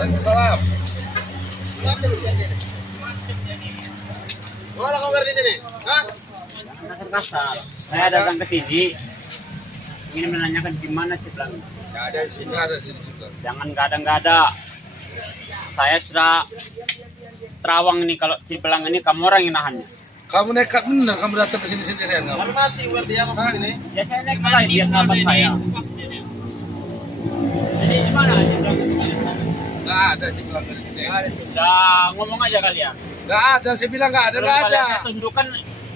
Waalaikumsalam. Mana kau di sini? Hah? Jangan kasar. Saya datang ke sini ingin menanyakan di mana Ciplang. Nggak ada di sini. Nggak ada di sini Ciplang. Jangan nggak ada. Saya sudah terawang ini kalau Ciplang ini kamu orang yang nahannya. Kamu nekat bener, kamu datang ke sini sendirian kamu. Kamu mati buat dia kamu sini. Ya saya naik malah dia sahabat saya. Jadi di mana Ciplang? Nggak ada Ciplang di sini. Nggak ada sini. Udah ngomong aja kalian. Nggak ada, saya bilang nggak ada, nggak ada. Saya tunjukkan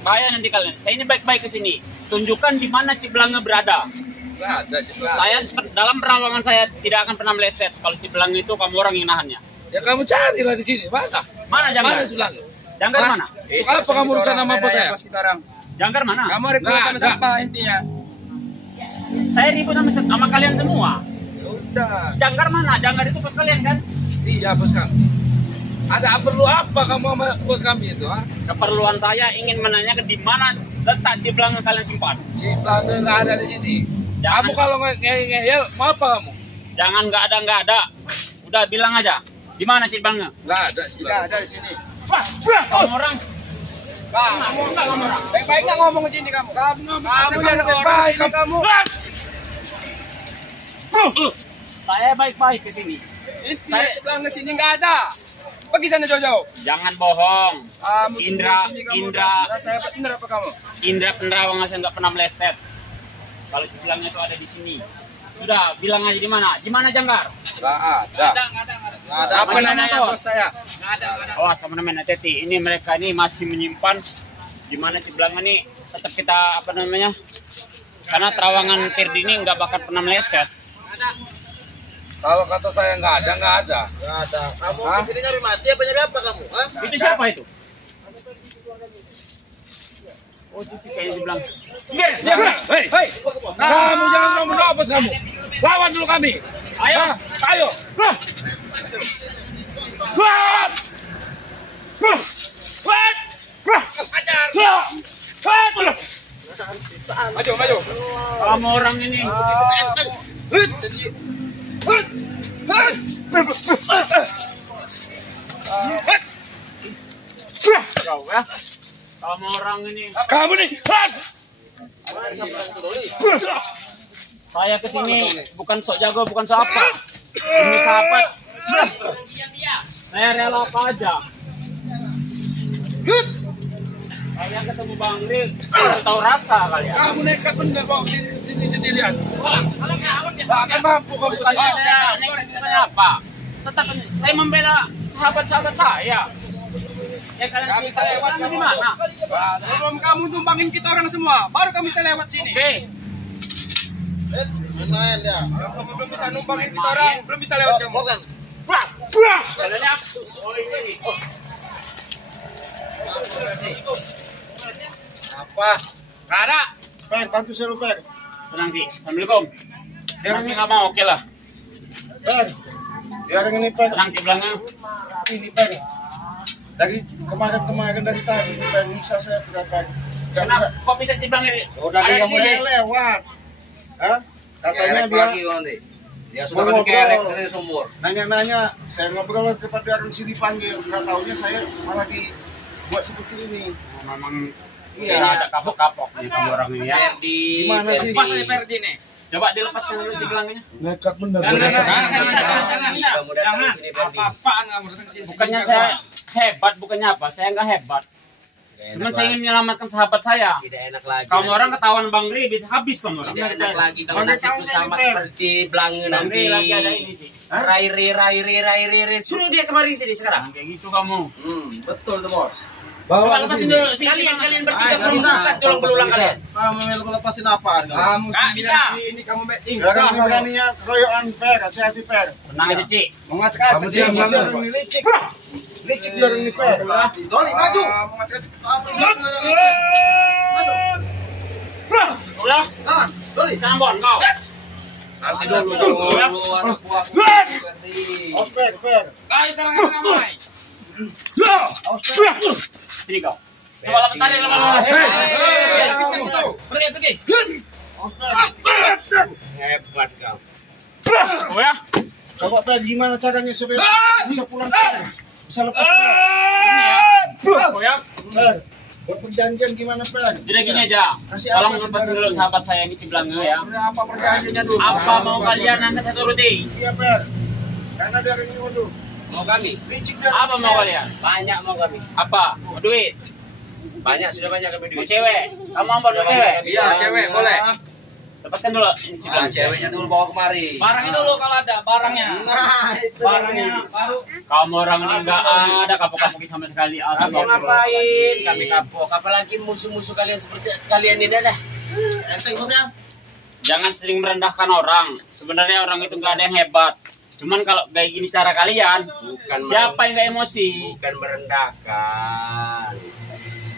bahaya nanti kalian. Saya ini baik-baik ke sini. Tunjukkan di mana Ciblangnya berada. Nggak ada Ciplang. Saya dalam perawangan saya tidak akan pernah meleset. Kalau Ciblang itu kamu orang yang nahannya. Ya kamu carilah di sini. Mana? Mana Janggar? Mana Ciplang? Janggar Hah? mana? Untuk apa kamu urusan nama bos saya? Janggar mana? Kamu ribut Nggak sama ada. siapa intinya? Saya ribut sama kalian semua. Ya udah. Janggar mana? Janggar itu bos kalian kan? Iya bos kami. Ada perlu apa kamu sama bos kami itu? Ha? Keperluan saya ingin menanyakan di mana letak Ciblang yang kalian simpan. Ciplang nggak ada di sini. Jangan. Kamu kalau ngeyel, mau apa kamu? Jangan nggak ada. Udah bilang aja. Di mana Ciblangnya? Nggak ada Tidak Ciplang. ada di sini. Wah, kamu orang. Kamu baik-baiknya ngomong ke sini kamu. Kamu ngomong Kamu ada yang orang baik, sini kamu. Saya baik-baik ke sini. Intinya Ciplang di sini nggak ada. Pergi sana jauh-jauh. Jangan bohong. Kamu Indra, sini kamu Indra. udah saya bener apa kamu? Indra penerawangan saya nggak pernah meleset. Kalau Ciblangnya itu ada di sini. Sudah, bilang aja di mana? Di mana Janggar? Nggak ada. Nggak ada apa namanya bos saya. Oh, sama namanya Teti. Ini mereka ini masih menyimpan di mana Ciblangnya ini tetap kita apa namanya? Karena terawangan Tirdi ini nggak bakal pernah meleset. Kalau kata saya nggak ada, nggak ada. Nggak ada. Kamu Hah? di sini nyari mati apa nyari apa kamu? Hah? Itu siapa itu? Oh, itu kayaknya Ciblang. Hei, kamu jangan ngomong apa kamu. Lawan dulu kami. Ayo. Hah? Ayo. Maju. Kamu orang ini. Jauh ya. Kamu orang ini. Kamu nih. Saya kesini bukan sok jago, bukan sok apa. Ini sahabat. Saya rela apa aja. Kalian ketemu Bang Ril, tahu rasa kalian. Kamu nekat bener bawa sini sendirian. Nggak akan mampu kamu Bukannya saya apa? Tetap saya membela sahabat-sahabat saya. Ya kalian bisa lewat di mana? Sebelum kamu tumbangin kita orang semua, baru kami bisa lewat sini. Oke. Main ya. Kamu belum bisa numpangin kita orang, belum bisa lewat kamu. Kan? Wah, kalian apa? Oh ini. apa? Gak ada. Per, bantu saya lu Per. Tenang Ki. Assalamualaikum. Masih nggak mau, oke lah. Per, biar ini Per. Tenang Ki belakangnya. Ini Per. Dari kemarin dari tadi Per bisa saya berapa? Kenapa? Kok bisa Ciblang ini? Udah Ada dia di sini. mulai lewat. Hah? Katanya dia dia sudah pakai kerek dari sumur. nanya-nanya, saya ngobrol tempat dia orang sini panggil, nggak taunya saya malah dibuat seperti ini. Memang Iya. ada kapok-kapok nih kamu orang ini ya. Di Gimana sih? Pas aja Ferdi nih. Coba dilepaskan dulu Ciblangnya. Nekat bener. Kamu datang ke sini Ferdi. Apa-apaan kamu datang sini? Bukannya saya hebat, bukannya apa? Saya nggak hebat. Cuman saya ingin menyelamatkan sahabat saya. Tidak enak lagi. Kamu orang ketahuan Bang Ri bisa habis kamu orang. Tidak enak lagi kalau nasibku sama seperti Belange Bang nanti. Ri lagi ada ini, Ci. Rai. Suruh dia kemari sini sekarang. Kayak gitu kamu. Betul tuh bos. Coba Bawa ke lepasin sini. dulu si Kalian bertiga nggak belum bisa. bukan tulang belulang kalian. Kamu mau lepasin apaan kamu? Nggak bisa. Ini kamu betting. Beraninya keroyokan Per, hati-hati Per. Tenang aja, Ci. Mengacak-acak Kamu diam dia sana. orang ini licik. Licik dia orang ini Per. Doli maju. Udah, Lawan, Doli. Sambon kau. Nanti dulu keluar. Awas Per. Ayo sekarang kamu. Awas Per. Sini kau. Coba lepas tarik lepas. Pergi. Awas Per. Hebat kau. Oh ya. Coba Pak, gimana caranya supaya bisa pulang sekarang? Bisa lepas Aku ya. Pak. Buat perjanjian gimana Pak? Jadi gini aja. Kasih Tolong apa lepasin ke dulu dalam? sahabat saya ini si Belanga ya. Apa perjanjiannya dulu? Apa mau kalian nanti saya turuti? Iya Pak. Karena dia akan nyuruh. Mau kami? Licik dia. Apa mau kalian? Banyak mau kami. Apa? Mau duit? Banyak sudah banyak kami Mau duit. cewek? Kamu mau bawa cewek? Iya, cewek boleh. Lepaskan dulu. ini si Belanga. Ceweknya dulu bawa kemari. Barangnya dulu kalau ada barangnya. Nah, itu Barangnya lagi. baru. Kamu orang ini nggak ada kapok-kapok sama sekali. Kamu Astagfirullah. ngapain? Kami kapok. Apalagi musuh-musuh kalian seperti kalian ini dah. Enteng bosnya. Jangan sering merendahkan orang. Sebenarnya orang itu nggak ada yang hebat. Cuman kalau kayak gini cara kalian, Bukan siapa yang nggak emosi? Bukan merendahkan.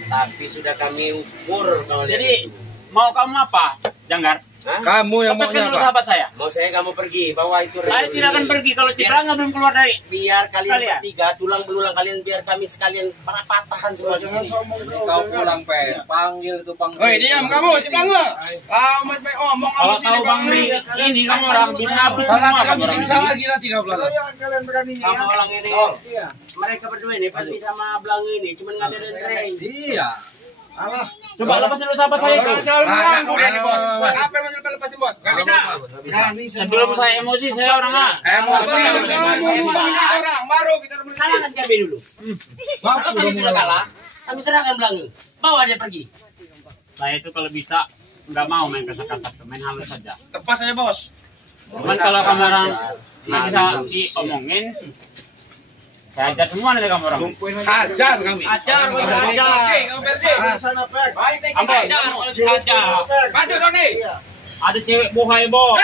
Tapi sudah kami ukur kalian Jadi itu. mau kamu apa, Janggar? Hah? Kamu yang Lepaskan maunya dulu apa? sahabat saya. Mau saya kamu pergi bawa itu. Saya Rio silakan ini. pergi kalau Cipranga belum keluar dari. Biar kalian Kalian? bertiga tulang belulang kalian biar kami sekalian para patahkan semua di Jangan sini. sombong Kau pulang Pe, panggil itu panggil. Woi, diam kamu, Cipranga. Kamu masih baik omong kamu Kalau sini tahu Bang Ri, ini kamu orang bisa habis Salah semua kamu kamu orang siksa ini. lagi nanti kau Kalau belakang. yang kalian beraninya. Kamu orang ini, Iya. mereka berdua ini pasti sama Belang ini, cuman nggak ada tren. Iya. Alah. Coba lepas dulu sahabat saya itu. Selalu mengganggu dia nih, Bos. Awas. Apa yang mau lepasin, Bos? Gak bisa. Nah, ini Sebelum saya emosi, saya orangnya. Emosi. Kamu kita orang baru kita Kalah kan kami dulu. Kalau kami sudah kalah, kami serahkan Belang ini. Bawa dia pergi. Saya itu kalau bisa nggak mau main kasar-kasar, main halus saja. Tepas aja, Bos. Cuman kalau kamu orang nggak bisa diomongin, saya ajar semua nanti kamu orang. Hajar kami. Ajar, ajar. Oke, kamu berhenti. sana Pak. Baik, Ambil. ajar kalau bisa ajar. Maju, Doni. Iya. Ada cewek bohai boh.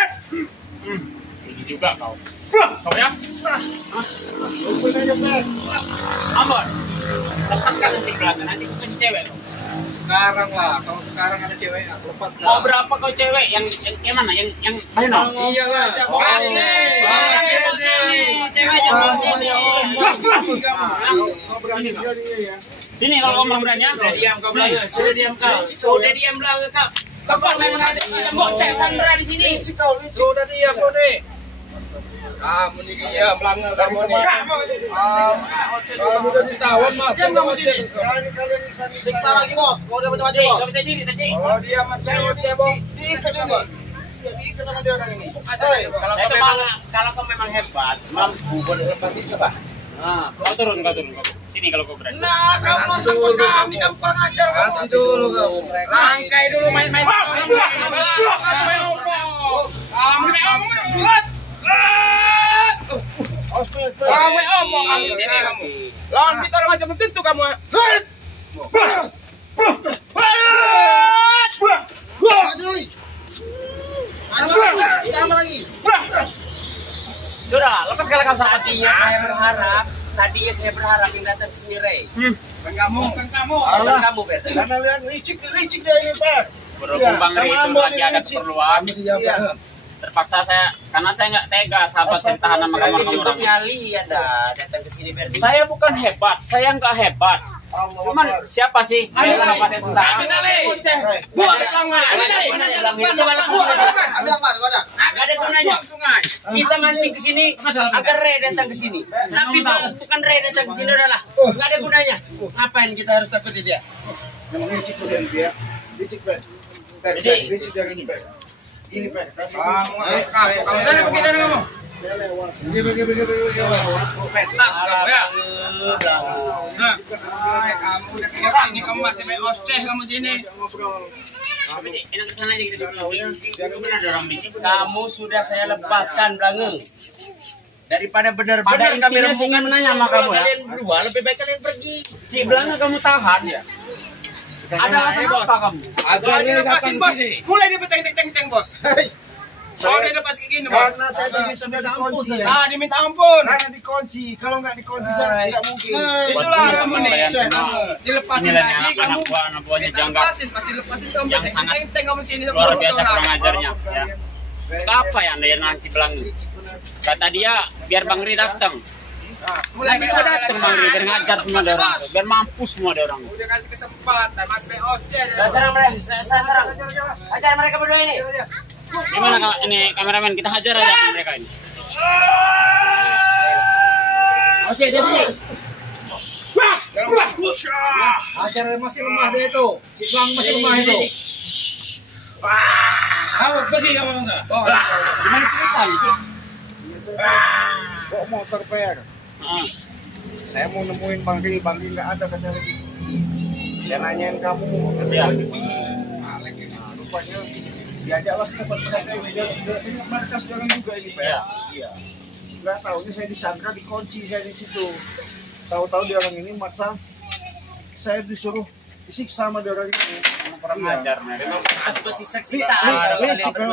Ini juga kau. Kau ya? Hukum aja Pak. Ambon. Lepaskan nanti belakang, nanti aku kasih cewek. Sekarang lah, kalau sekarang ada cewek, lepas Mau dah. berapa kau cewek? Yang mana? Yang Bahino? Iya lah. Bawa sini. Cewek aja bawa sini. Kau berani dia ya. Sini kalau kamu berani ya. Diam kau Belang. Sudah diam kau. Sudah diam Belang kau. Tepas saya menghadapi bocah Sandra di sini. Licik kau, licik. Sudah diam kau nih. Kamu nih iya belanga kamu nih. Kamu kasih tawan mas. Diam kamu sini. Kalian bisa Siksa lagi, Bos. Kau udah macam-macam, Cik, Bos. kau bisa diri, Cik. Oh, dia masih dia, Bos. Kenapa dia orang ini? Kalau kau memang hebat, mampu boleh lepasin coba. Kau turun. Sini kalau kau berani. Nah, kamu tepus kami, kamu kurang ajar kamu. Hati dulu kamu. Rangkai dulu main-main. Kamu main omong. Kamu main omong. Kamu main omong kamu sini kamu. Lawan kita orang macam tentu kamu. Tambah lagi. Sudah, lepas kalau kamu sahabat. Tadinya saya berharap yang datang ke sini Ray. Bukan kamu. Bukan kamu Ber. Karena lihat licik dia ini Pak. Berhubung Bang Ri itu lagi ada keperluan, Iya. terpaksa saya karena saya nggak tega sahabat saya tahan sama kamu Berarti cukup orang. nyali ada datang ke sini Ber. Saya bukan hebat, saya nggak hebat. Cuman siapa sih yang sahabat yang senang? Buang ke lawan. Coba lepasin aja. Gak ada gunanya. Kita mancing ke sini agar Ray datang ke sini. Tapi bukan Ray datang ke sini udahlah. Gak ada gunanya. Ngapain kita harus takutin dia? Memang licik dia. Licik Pak. Jadi- licik dia gini Pak. Ini Pak. Kamu sana pergi sana kamu. Begini. Setan kamu ya. Kamu udah kayak sini kamu masih main oceh kamu sini. Tapi enak ke sana aja kita dulu. Mana ada orang bikin? Kamu sudah saya lepaskan Belange. Daripada Pada benar-benar kami intinya saya ingin menanya sama kamu ya. kalian berdua, lebih baik kalian pergi. Ciblangnya kamu tahan ya. Ada alasan apa kamu? Agar dia datang Lepasin, ke Bos. sini. Mulai dia teng, Bos. Oh, dia lepas kayak gini, Bos. Karena saya begitu sudah dikunci. Ah, diminta ampun. Karena dikunci. Kalau nggak dikunci saya tidak mungkin. Itulah kamu nih. Kalian semua. Dilepasin Inilah lagi kamu. anak buahnya Kita Janggar lepasin, pasti lepasin kamu. yang sangat Teng kamu sini sama luar bos biasa orang. kurang ajarnya. Ya. Apa ya anda yang nanti bilang? Kata dia biar Bang Ri datang. Mulai Kita datang Bang Ri biar ngajar semua ada orang, biar mampus semua ada orang. Udah kasih kesempatan, Mas main oceh. Saya serang mereka, saya serang. Ajar mereka berdua ini. Gimana ini kameramen kita hajar aja mereka ini. Oke, dia sini. Ajar masih lemah dia itu. Si Bang masih lemah itu. Kamu pergi kamu bangsa. Gimana ceritanya, Cik? Bawa motor per. Saya mau nemuin Bangki nggak ada katanya lagi. Dia nanyain kamu. Ya. Rupanya diajaklah ke tempat mereka ini markas orang juga ini Pak. Iya. Nggak tahu ini saya disandra dikunci saya di situ. Tahu-tahu dia orang ini maksa saya disuruh disiksa sama dia orang itu. Kurang ajar mereka. Pas siksa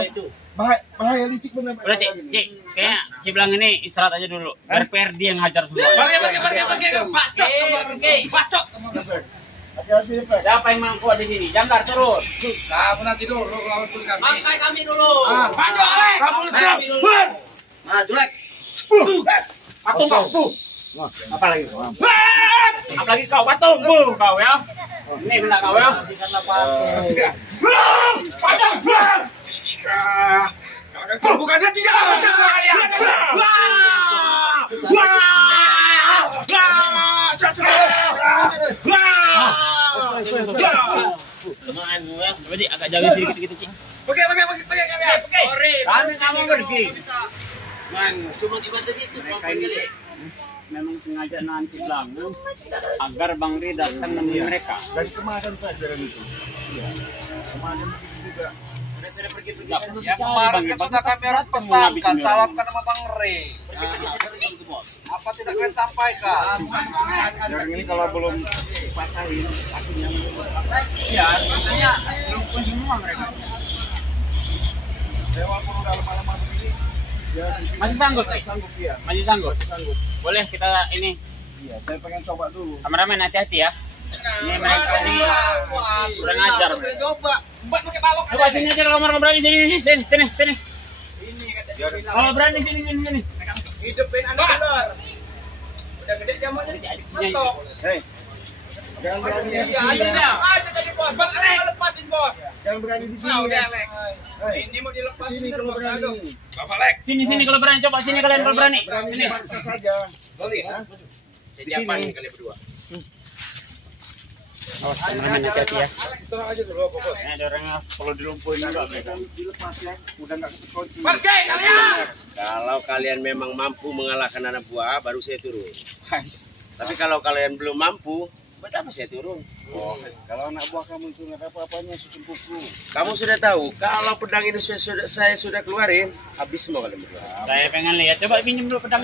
itu. Bahaya licik benar. Udah, Cik, kayaknya Ciblang ini istirahat aja dulu. Biar Perdi yang hajar semua. Bacot. Hati-hati ya Pak. Siapa yang mampu di sini? Jangkar terus. Kamu nanti dulu lawan terus kami. Bangkai kami dulu. Maju, Alek. Kamu siap. Nah, jelek. Patung kau tuh. Apa lagi? Apalagi kau patung kau ya. Ini kena kau ya. Patung. Bukannya tidak macam kalian. Jadi agak jauh sedikit gitu, Cik. Oke. Kami sama pergi. Man, cuma sebatas itu. Mereka ini memang sengaja nanti Ciblang agar Bang Ri datang menemui mereka. Dari kemarin Pak jalan itu. Iya. Kemarin juga. Sudah pergi Nggak perlu Ya dicari, kemarin Bang. kan Bang. sudah kami pesankan, salamkan sama Bang Re. Apa tidak kalian sampaikan? Yang ini kalau belum dipatahin, akhirnya Iya, makanya belum pun semua mereka. saya walaupun udah lama-lama begini, ya Masih sanggup, Cik? sanggup ya. Masih sanggup. Sanggup. Boleh kita ini Iya, saya pengen coba dulu. kameramen hati-hati ya. Ini mereka ini kurang ajar. Coba. Buat pakai balok. Coba sini aja kalau berani sini. Ini kata dia. Kalau berani sini. Hidupin anak bener. Udah gede zamannya. Sini. Hei, jangan berani di Ya, sini. aja tadi bos. Bang Alek lepasin bos. Jangan berani di sini. Nah, udah Alek. Hei, Ini mau dilepasin sini terus. kalau berani. Bapak Lek. Sini kalau berani coba sini kalian kalau berani. Berani Sini. markas saja. Siapa nih kali berdua? Awas kameramen hati-hati ya. Tenang aja dulu, Bos. Ini ada orang yang perlu dilumpuhin juga mereka. Dilepas ya, udah nggak kunci. Pergi kalian. Kalau kalian memang mampu mengalahkan anak buah, baru saya turun. Tapi kalau kalian belum mampu, betapa saya turun? Oh, kalau anak buah kamu itu nggak ada apa-apanya secumpukku. Kamu sudah tahu, kalau pedang ini saya sudah keluarin, habis semua kalian berdua. Saya pengen lihat. Coba pinjam dulu pedang.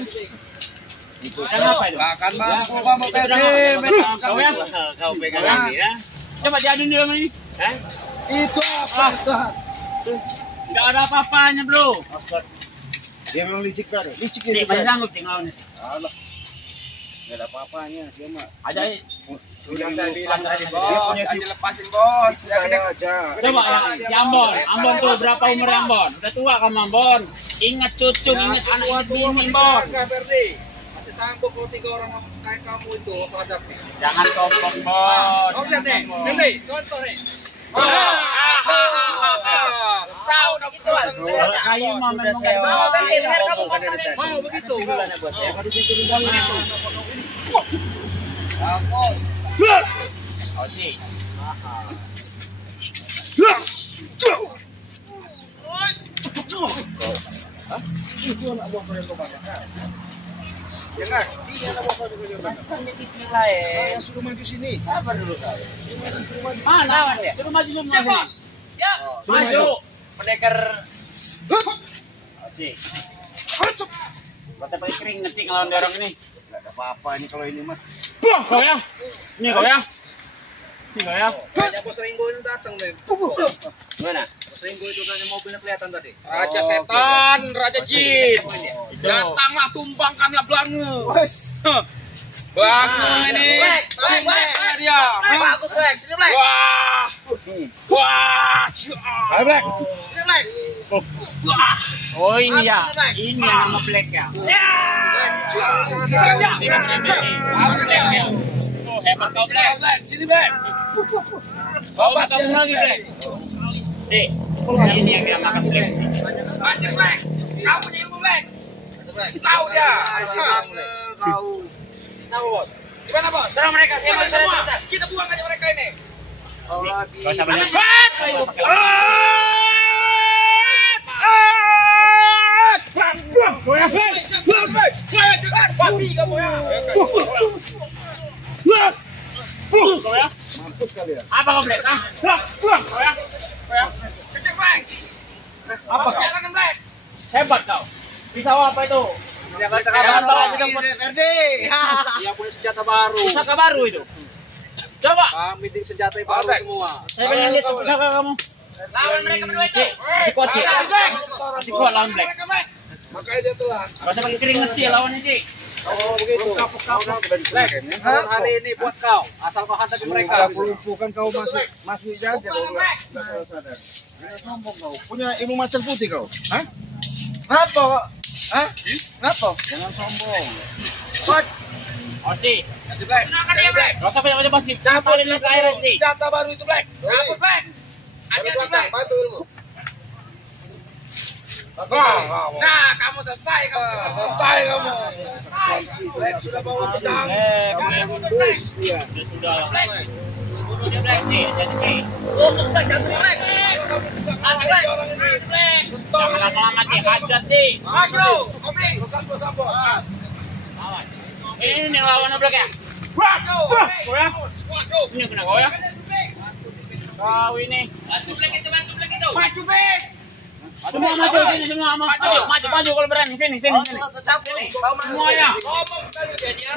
Pedang apa itu? Gak akan mampu kamu Itu pedang Pede. apa? Kau ya? Kau pegang Nah. ini ya. Coba diadun di dalam ini. Hah? Itu apa? Enggak ada apa-apanya, Bro. Dia memang licik kan? Licik Cik, dia. masih sanggup Cik lawannya. Allah. Nggak ada apa-apanya dia mah. Aja. Sudah saya bilang tadi Dia bos. punya Aja lepasin bos. Udah gede. aja. Coba ya, si Ambon. Ambon tuh berapa umur Ambon? Udah tua kamu Ambon. Ingat cucu, ingat anak, ingat bini Ambon. Enggak, Berdi. Masih sanggup kalau 3 orang kayak kamu itu menghadapi. Jangan sombong, Bon. Oh, lihat nih. Berdi, contoh nih. Tahu dong gitu. Kalau kalian mau Sudah memang saya nggak omongkan dari tadi. Mau begitu. Gimana bos ya? Harus saya turun dulu itu. Oh sih. Itu anak buah kalian kau bakar. Jangan. Dia anak buah kalian bakar. Saya suruh maju sini. Sabar dulu kau. Mana dia? Suruh maju semua. Siap bos. Siap. Maju. Pendekar Oke. Gak usah pakai kering ngetik ngelawan dorong ini. Nggak ada apa-apa ini kalau ini mah. Kau ya? Ini kau ya? Sini kau ya? Kayaknya Bos Ringo itu datang deh. mana? Bos Ringo itu kan yang mobilnya kelihatan tadi. Raja setan, Raja jin. Itu. Datanglah tumbangkanlah Belange. Belange ini. Tumbangkanlah dia. Bagus Black, sini Black. Wah. Wah. Ayo Black. Sini Black. Oh ini ya. Ini yang nama Black ya. Ini kan Black ya. Oh hebat kau Black. Sini, Black. Kau ketemu lagi Black. Si. Ini yang kita makan Black. Banyak Black. Kamu punya ilmu Black. Tahu dia. Tahu bos. Gimana bos? Serang mereka, saya mau serang. Kita buang aja mereka ini. Gak usah banyak. Babi kamu ya. Mampus kalian. Apa kau Black? Kejar Black. Apa kau? Jangan Black. Hebat kau. Pisau apa itu? Dia punya senjata baru. Pusaka baru itu. Coba. Kami ting senjata baru semua. Saya pengen lihat pusaka kamu. Lawan mereka berdua itu. Si kuat Cik. Si kuat lawan Black. Makanya dia telat. Gak usah pakai keringet Cik lawannya Cik. Oh begitu. Black, kan hari ini buat kau. Asal kau hantar di mereka. Pelumpukan kau masih jaga kau nggak sadar. Jangan sombong kau. Punya ilmu macan putih kau. Hah? Kenapa? Hah? Kenapa? Jangan sombong. Oh sih. Black. Gak usah banyak-banyak pasti. Campulin ke air sih. Senjata baru itu Black. Cabut Black. Hati-hati Black. Nah, kamu selesai kamu. Selesai kamu. Black sudah bawa pedang. Black. Sudah lah. Sudah Black sih. Jadi sih. Tusuk Black, jatuh Black. Mati Black. Jangan lama-lama Cik. Hajar sih. Maju. Kopi. Sampo. Ini lawan Black ya? Maju. Ini kena kau ya? Kau ini. Bantu Black itu. Maju Black. Semua maju sini semua. Maju kalau berani sini. Semuanya.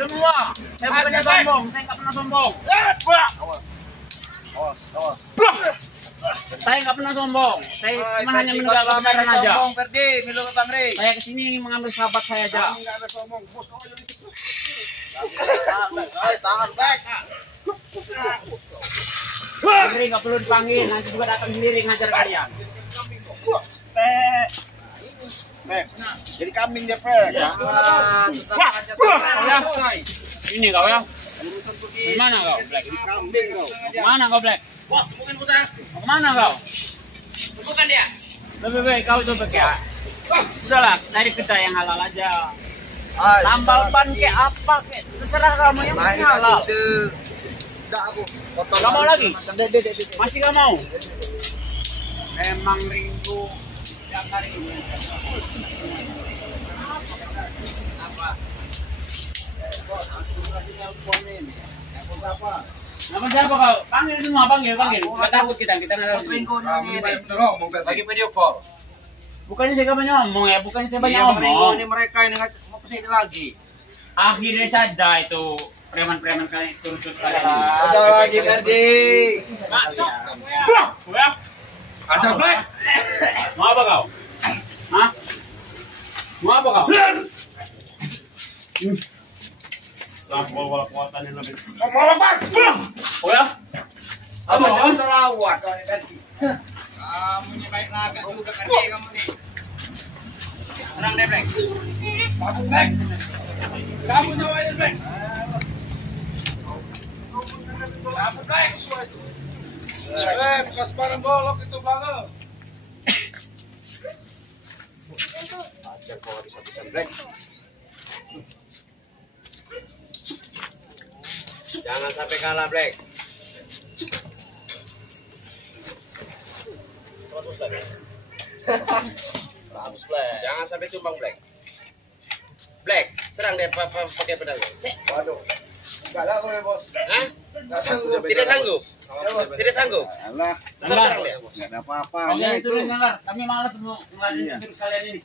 Semua. Saya bukannya sombong. Saya nggak pernah sombong. Saya nggak pernah sombong. Saya cuma hanya menegakkan kebenaran aja. Saya kesini ingin mengambil sahabat saya aja. Sendiri nggak perlu dipanggil. Nanti juga datang sendiri ngajar kalian. Jadi kambing dia Pak. Ini kau ya? Gimana kau Black? Kambing kau. Mana kau Black? Bos, mungkin Musa. Kemana kau? Bukan dia. Lebih baik kau itu ya. Sudahlah, dari kedai yang halal aja. Tambal ban ke apa ke terserah kamu yang penting halal. Gak mau lagi? Masih gak mau? Memang rindu yang hari ini. Nama siapa kau? Panggil semua, panggil. Gak takut kita nggak ada. Bagi video call. Bukannya saya banyak ngomong ya, bukannya saya banyak Iya, ngomong. ini mereka ini mau kesini lagi. Akhirnya saja itu preman-preman kalian turut-turut kalian. Ada lagi Ferdi. Ya? Ajar Black. Mau apa kau? Hah? Mau apa kau? Lampau kalau kuatannya lebih. Mau apa? Oh ya? Apa kau? Selawat kau Ferdi. Kamu ini baik lagak juga Ferdi kamu nih. Serang deh, Black. Kamu Black. Kamu nyawain Black. Kamu Black. Bekas barang bolok itu banget. Jangan sampai kalah Black. Bagus Black. Jangan sampai tumbang Black. Black, serang dia pakai pedang. Waduh. Enggak lah kau ya bos. Hah? Tidak sanggup. Tidak sanggup. Alah. Tetap serang dia. Enggak ada apa-apa. Kalian itu dengar, kami malas mau ngelarin terus kalian ini.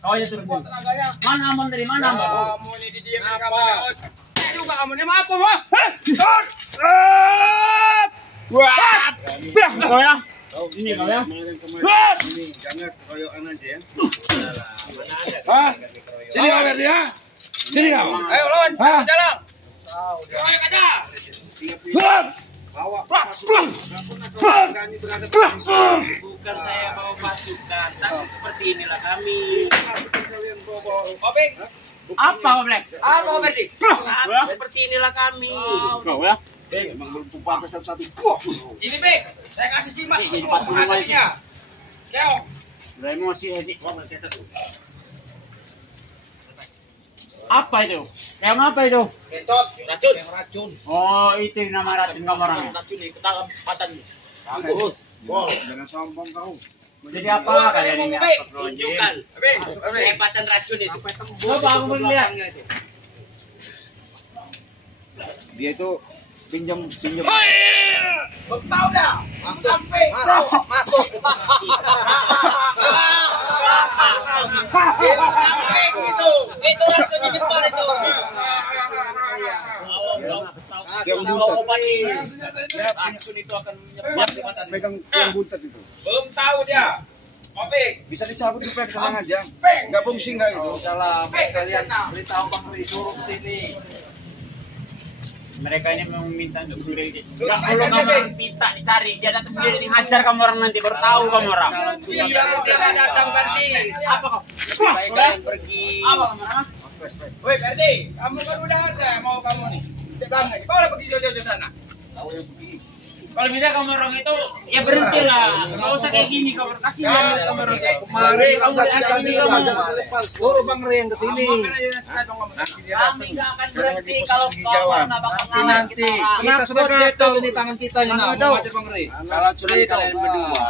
Kau aja turun. Mana aman dari mana aman? Kamu ini didiam apa? Juga kamu ini apa? Wah, kau ya? Ini kau ya? Ini jangan keroyokan aja ya. Hah? Sini kau Ferdi ya. Sini kau. Ayo lawan. Jalan. Ayo aja. Bawa Bukan saya bawa pasukan, tapi seperti inilah kami. Kopi. Apa kau Black? Apa Ferdi? Ya? Seperti inilah kami. Kau ya? Emang belum tumpah satu-satu. Ini Bek, saya kasih cimat Jadi untuk patung lagi. hatinya. Yo. Udah emosi ya, Cik. Apa itu? Yang apa itu? Ketot, racun. Oh, itu nama racun kamu orangnya. Racun itu ketangkapatan. Jangan sombong kau. Jadi apa kalian ini? Tunjukkan. Kehebatan racun itu. Coba aku mau lihat. Dia itu pinjam. Tahu dah. Sampai Masuk. Itu racunnya nyebar itu. Obati. Racun itu akan menyebar di badan. Pegang yang buntet itu. belum tahu dia. Opik. Bisa dicabut supaya tenang aja. Peng. Enggak fungsi enggak itu. Dalam Peng, kalian tenang. beritahu Bang Ri suruh ke sini. Mereka ini mau minta untuk beli. Terus Enggak perlu aja, kamu Bek. minta dicari. Dia datang sendiri dihajar kamu orang nanti baru tahu kamu orang. Iya, dia nggak datang tadi. Apa kau? Baik kalian pergi. Apa kamu orang? Woi, Ferdi, kamu kan udah ada mau kamu nih. Cek belakang lagi. Bawa pergi jauh-jauh sana. Kalau bisa kamu orang itu ya berhenti lah. Enggak usah kayak gini kamu kasihan kamu orang. Kemarin Kamu sudah lihat tidak ini bilang kamu. jangan lepas. Suruh Bang Ri yang ke sini. Kamu kan aja nasi dong kamu. Nanti dia Kami datang. nggak akan berhenti kalau kau nggak bakal ngalahin Nanti kita orang. kita sudah gatal ini tangan kita ini nah, mau ngajar Bang Ri. Kalau cuma kalian berdua,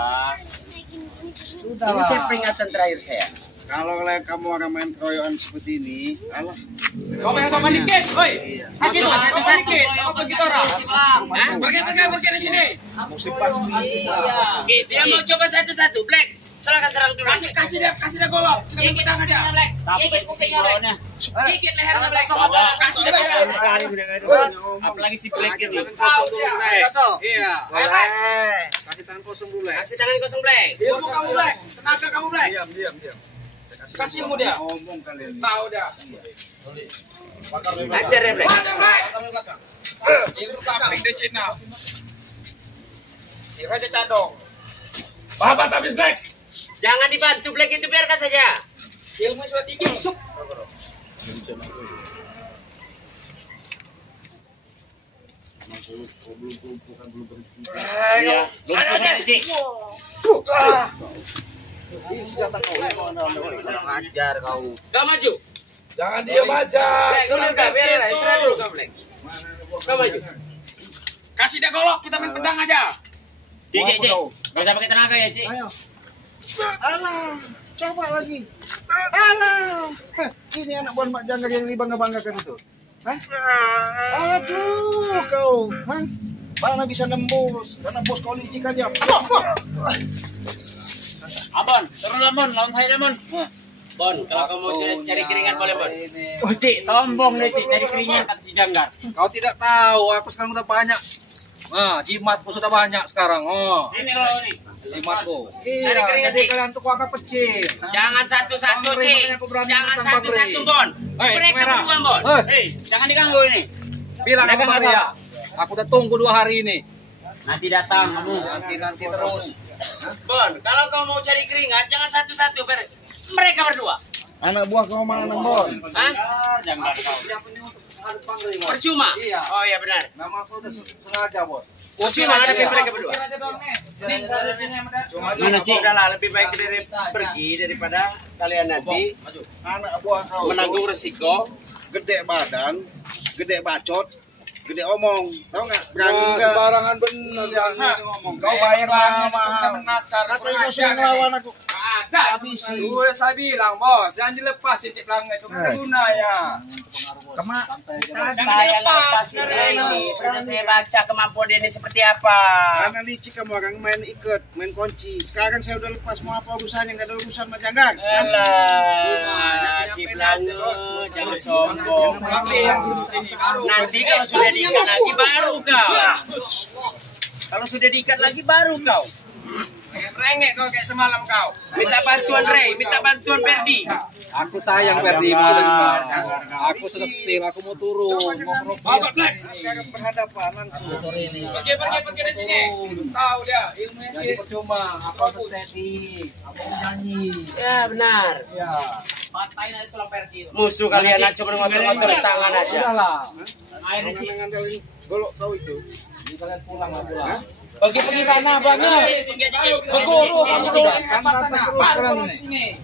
ini saya peringatan terakhir saya. Kalau kamu orang main keroyokan seperti ini, alah. Kau main sama dikit, woi. Hati tuh, sama dikit. Kau pergi orang. Pergi dari sini. Musik pasti. Dia mau coba satu-satu, Black. Silakan serang dulu. Kasih dia golok. Kita Gigit pedang aja. kupingnya, Black. Gigit kupingnya, Black. Gigit lehernya, Black. Kasih dia golok. Apalagi si Black ini. Tahu dia. Iya. Boleh. Kasih tangan kosong dulu ya. Kasih tangan kosong, Black. Ilmu kamu Black. Tenaga kamu Black. Diam. Kasih ilmu dia. Ngomong kalian. Tahu dia. Ajar ya, Black. Ilmu kapling di Cina. Si Raja Cadong. Babat habis Black. Jangan dibantu, Black, itu biarkan saja. Ilmu sudah tinggi. Sup. Iya. Belum Cik. Ajar kau. Gak maju. Jangan diam aja. Black, istirahat dulu, kau, Black. Gak maju. Kasih dia golok, kita main pedang aja. Cik. Enggak usah pakai tenaga ya, Cik. Ayo. Alah, coba lagi. Alah. Ini anak buah Mak Janggar yang dibangga-banggakan itu. Hah? Aduh, kau. Hah? Mana bisa nembus? Karena bos kau licik aja. Abon, turun Abon, lawan saya Abon. Bon, kalau kamu mau cari keringan boleh, Bon. Oh, Cik, sombong deh, Cik. Cari keringan kata si Janggar. Kau tidak tahu, aku sekarang udah banyak. Nah, jimatku sudah banyak sekarang. Oh, Ini kalau ini. jimatku. Cari keringat, Jadi Cik. kalian tuh agak pecil. Jangan satu-satu, Bang Ri, Cik. makanya aku berani Jangan menentang Bang satu-satu, Ri. Bon. Hei, Mereka merah. berdua, Bon. Hei, jangan diganggu ini. Bilang Mereka sama Bang nggak Ria. Aku udah tunggu 2 hari ini. Nanti datang kamu. Nanti terus. Bon, kalau kau mau cari keringat, jangan satu-satu. Mereka berdua. Anak buah kau mana Bon? Hah? Janggar kau. Siapa ini untuk menghadap Bang Ri? Percuma? Iya. Oh iya benar. Memang aku udah sengaja, Bos. Percuma hadapi mereka berdua. Raja dong nih. Ini dari sini yang ada. Mana, Cik? Udahlah, lebih baik dari pergi daripada kalian nanti Anak buah kau menanggung resiko. gede badan, gede bacot, gede omong. Tahu nggak? Berani Nah, nggak? sembarangan bener. Iya, kau bayar mahal. Katanya kau sudah ngelawan aku. Ada. Udah saya bilang, Bos, jangan dilepasin cip pelanggan itu kan guna ya. Saya lepas ini. Sudah saya baca kemampuan dia ini seperti apa. Karena licik kamu orang main ikat, main kunci. Sekarang saya udah lepas, mau apa urusannya? Nggak ada urusan sama Janggar. Alah, Ciplango, jangan sombong. Nanti kalau sudah diikat lagi baru kau. Kalau sudah diikat lagi baru kau. Rengek kau kayak semalam kau. Minta bantuan Ray, minta bantuan Ferdi. Aku sayang Ferdi, bisa dengar. Aku sudah setir, aku mau turun, mau Babat Black. Sekarang berhadapan langsung. Pergi dari sini. Tahu dia ilmunya Jadi sih. percuma, aku harus estetik, aku mau nyanyi. Ya benar. Ya, Patahin aja tulang Ferdi. Musuh kalian cuma ngotor-ngotor tangan aja. udahlah. Air, Cik. Golok tahu itu. Jadi kalian pulang lah pulang. Pergi sana banyak. Berguru kamu dulu. Ke sini.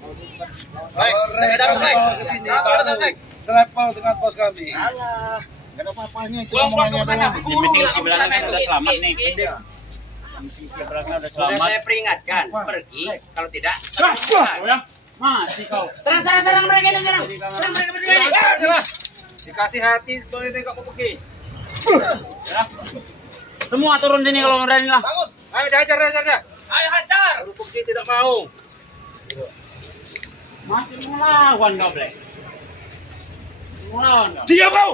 Selepel dengan bos kami. Alah, enggak ada apa-apanya. Pulang ke sana. Di penting si belakang kan udah selamat nih. Belakangnya udah Sudah selamat. saya peringatkan, pergi. Kalau tidak, Masih kau. serang mereka ini sekarang. Serang mereka berdua ini. Dikasih hati boleh tengok mau pergi. Ya. Semua turun sini kalau berani lah. Ayo dihajar dah. Ayo hajar. Baru pergi tidak mau. Masih melawan kau, Blek. Melawan kau. Diam kau.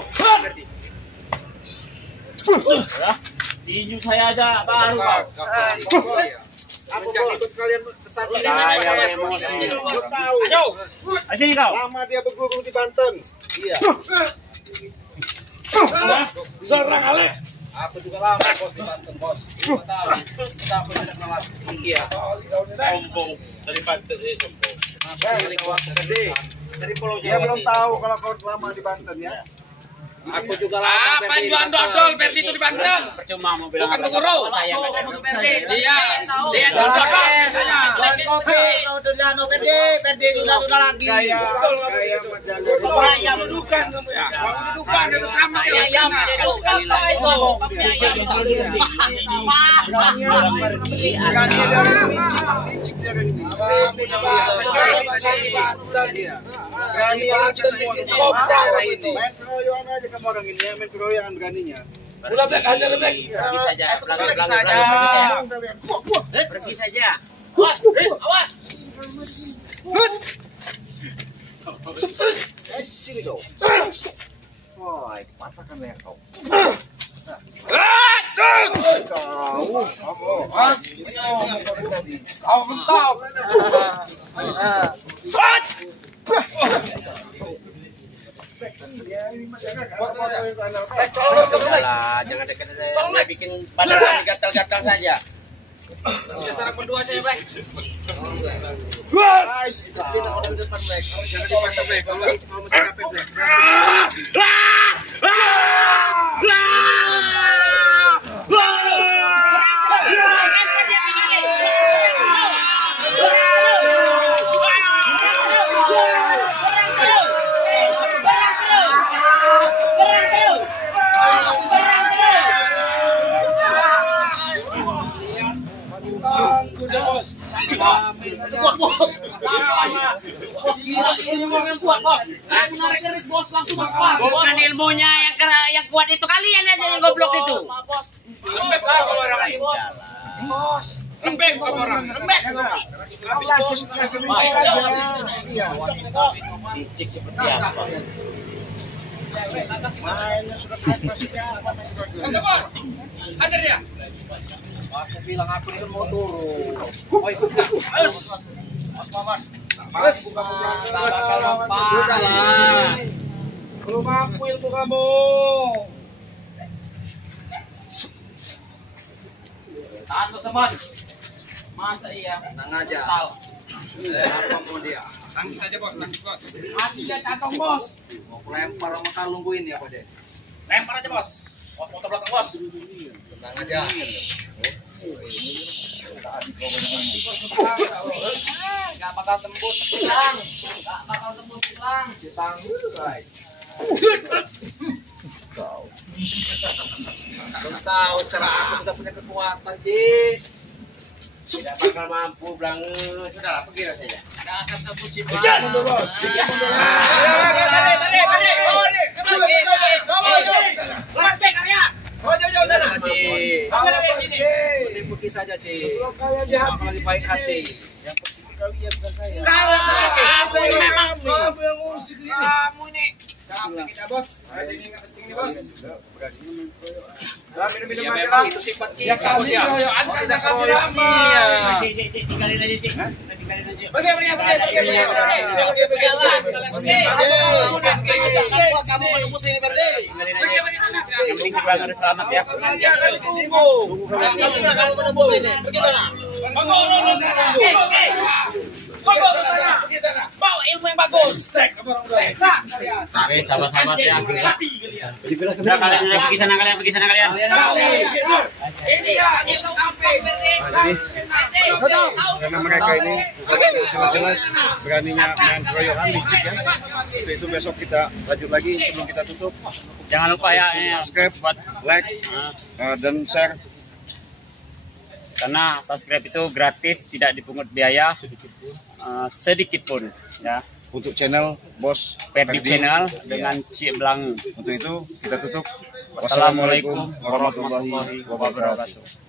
Ya. Tinju saya aja baru kau. Sejak ikut kalian besar Saya emosi. Ayo. Ayo sini kau. Lama dia berguru di Banten. Iya. Serang Alek. Aku juga lama bos di Banten bos. 5 tahun. Kita tidak kenal. Iya. Sombong dari Banten saya sombong. Dari Pulau Dia Jawa. belum tahu kalau kau lama di Banten ya. Aku juga lama. Apa yang jual dodol Ferdi itu di Banten? Percuma mau bilang Bukan apa. berguru. Saya Dia dodol. Buat kopi, kau tuh jangan Ferdi sudah lagi. Kayak Ayam dudukan kamu ya. Dudukan itu sama ya. Berani dari licik dia kan ini. Berani Banten sombong ini. main keroyokan aja kamu orang ini ya, main keroyokan beraninya. Udah Black aja Black. Pergi saja. Pergi saja. Pergi saja. Awas. Sini kau. Woi, patahkan leher kau. Kau mentok. Jangan dekat saya. Bikin badan gatal-gatal saja. Sudah sarap berdua saya, Black. Bukan ilmunya yang kuat itu, kalian aja yang goblok itu. Lembek orang. Lembek. Licik seperti apa? Ajar dia. Aku bilang aku itu mau turun. Oh ikut nggak? Mas, sudah lah. Belum mampu ilmu kamu. Tahan tuh Sabon. Masa iya? Tenang aja. Apa mau dia? Tangkis saja bos, tangkis bos. Masih dia cantong bos. Mau lempar sama kalungku ini apa deh? Lempar aja bos. Motor belakang bos. Tenang aja. Gak bakal tembus hilang. Gak bakal tembus hilang. Belum tahu sekarang aku sudah punya kekuatan, Ci. Tidak bakal mampu, Blang. Sudahlah, pergi saja. Gak akan tembus Iya, hilang. bos. Mending pergi saja, Ci. Jangan lagi baik hati. Yang penting kalian bukan saya. Kamu yang ngusik ini. Kamu ini. Capek kita bos. Ini nggak penting nih bos. Ya memang itu sifat kita, bos ya. Keroyokan Mau kan tidak akan keroyokan. lama. Cik, tinggalin aja, Cik. Tinggalin aja. Pergi. Kamu menunggu sini Ferdi. Tinggalin aja. Yang penting si Belakang udah selamat ya. Gak bisa kamu menembus sini. Pergi sana. Pergi sana. Pergi sana. Bawa ilmu yang bagus. Oke, sahabat-sahabat ya. Udah kalian pergi sana kalian. Ini ya, ilmu sampai. Karena mereka ini jelas beraninya main keroyokan licik ya. Itu besok kita lanjut lagi sebelum kita tutup. Jangan lupa ya ini Subscribe, buat like, dan share. karena subscribe itu gratis, tidak dipungut biaya sedikit pun ya. Untuk channel Bos Perdi Channel dengan Cik Belang. Untuk itu kita tutup. Wassalamualaikum warahmatullahi wabarakatuh.